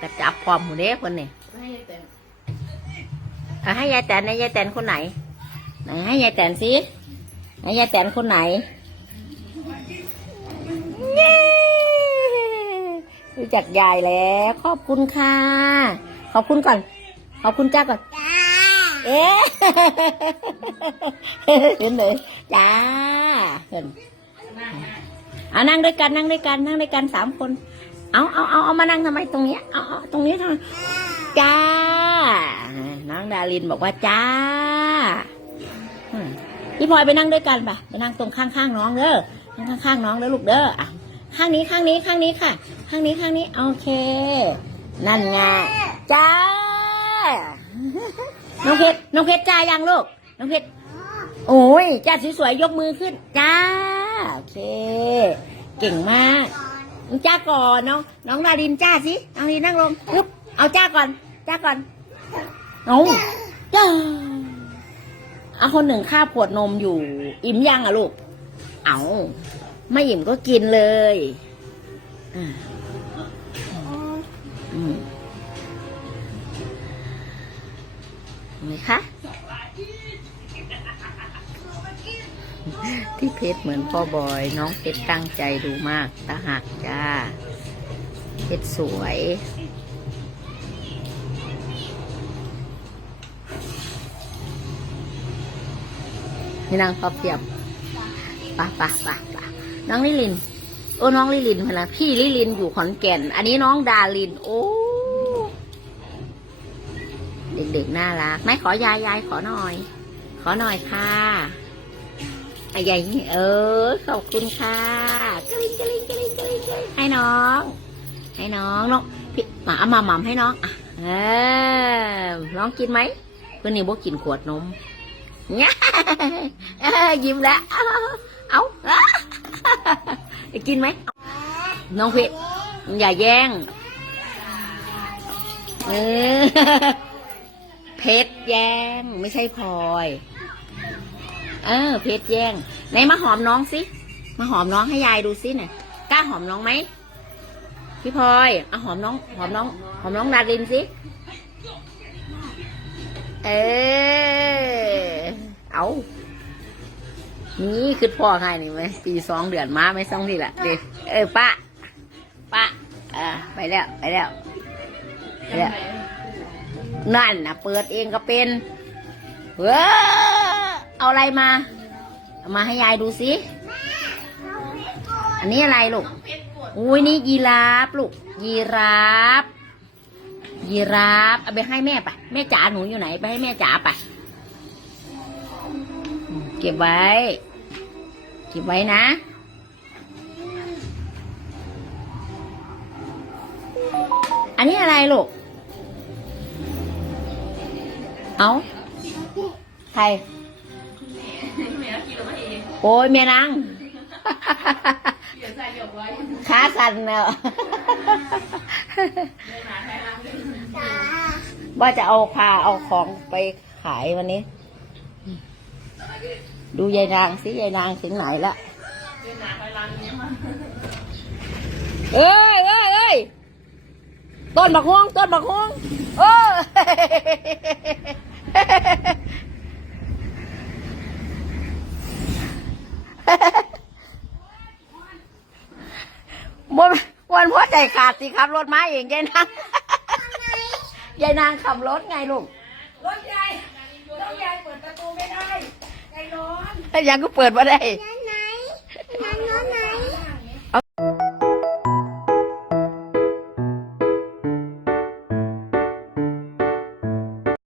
กระจับพร้อมหูเด้คนนี่ให้แต่เอาให้ยายแตนในยายแตนคนไหนไหนให้ยายแตนสิไหนยายแตนคนไหนเย้รู้จักยายแล้วขอบคุณค่ะ ขอบคุณก่อน ขอบคุณจ้าก่อนจ้าเอ๊ะเห็นเลยจ้าเห็นเอานั่งด้วยกันนั่งด้วยกันนั่งด้วยกันสามคน เอาเอาเอาเอามานั่งทำไมตรงนี้เอาเอาตรงนี้ทำไมจ้า น้องดารินบอกว่าจ้าอืมพี่พลอยไปนั่งด้วยกันปะไปนั่งตรงข้างๆน้องเด้อนั่งข้างๆน้องเด้อลูกเด้ออะข้างนี้ข้างนี้ข้างนี้ค่ะ ข้างนี้ข้างนี้โอเค นั่นไงจ้า น้องเพชรน้องเพชรจ้ายังลูก น้องเพชรโอ้ยจ้าสวยๆยกมือขึ้น จ้า โอเค เก่งมาก จ้าก่อนน้องน้องดารินจ้าสิน้องดารินนั่งลงปุ๊บเอาจ้าก่อน จ้าก่อนเอาจ้าเอาคนหนึ่งข้าบขวดนมอยู่ อิ่มยังอะลูก เอาไม่อิ่มก็กินเลยอ่าอืมไหมคะ ที่เพชรเหมือนพ่อบอย น้องเพชรตั้งใจดูมากตาหักจ้า เพชรสวย นี่นางพอเพียบปะปะปะปะน้องลิลิน โอ้น้องลิลินพะนะพี่ลิลินอยู่ขอนแก่น อันนี้น้องดาลิน โอ้เด็กๆน่ารัก ไม่ขอยายยายขอหน่อย ขอหน่อยค่ะ ใหญ่เออ ขอบคุณค่ะกลิ้งกลิ้งกลิ้งกลิ้งกลิ้งให้น้อง ให้น้องน้องพี่มาเอามาหม่ำให้น้องอะเออน้องกินไหมเพื่อนนี่บ่กินขวดนมเนี่ยยิ้มแล้วเอาเอากินไหมน้องเพชรอย่าแย่งเออเพชรแย่งไม่ใช่พลอย เออ เพชรแย่งไหนมาหอมน้องสิมาหอมน้องให้ยายดูสิเนี่ยกล้าหอมน้องไหมพี่พลอยเอาหอมน้อง หอมน้อง หอมน้องดารินสิเออเอานี่คือพ่อให้นี่ไหมปีสองเดือนมาไม่ต้องนี่แหละเด็กเออป้าป้าอ่าไปแล้วไปแล้วไปแล้วนั่นนะเปิดเองก็เป็นเว้ เอาอะไรมาเอามาให้ยายดูสิอันนี้อะไรลูก อุ้ยนี่ยีราฟลูก ยีราฟ ยีราฟ เอาไปให้แม่ไป แม่จ๋าหนูอยู่ไหน ไปให้แม่จ๋าไปอืมเก็บไว้ เก็บไว้นะ อันนี้อะไรลูก เอาใคร โอ้ยแม่นางเดี๋ยวใส่หยกไว้ขาสั่นเนอะเดินหาใครห้ามเลยจ้าว่าจะเอาพาเอาของไปขายวันนี้ ดูยายนางสิยายนางถึงไหนละเดินหาใครร้านนี้มาเอ้ยเอ้ยเอ้ยต้นบักฮวงต้นบักฮวงเออ ส่ขาดสิครับรถมาเองยายนางยายนางขับรถไงลูกรถยายรถยายเปิดประตูไม่ได้ใจร้อนแต่ยังก็เปิดมาได้ ไหนไหน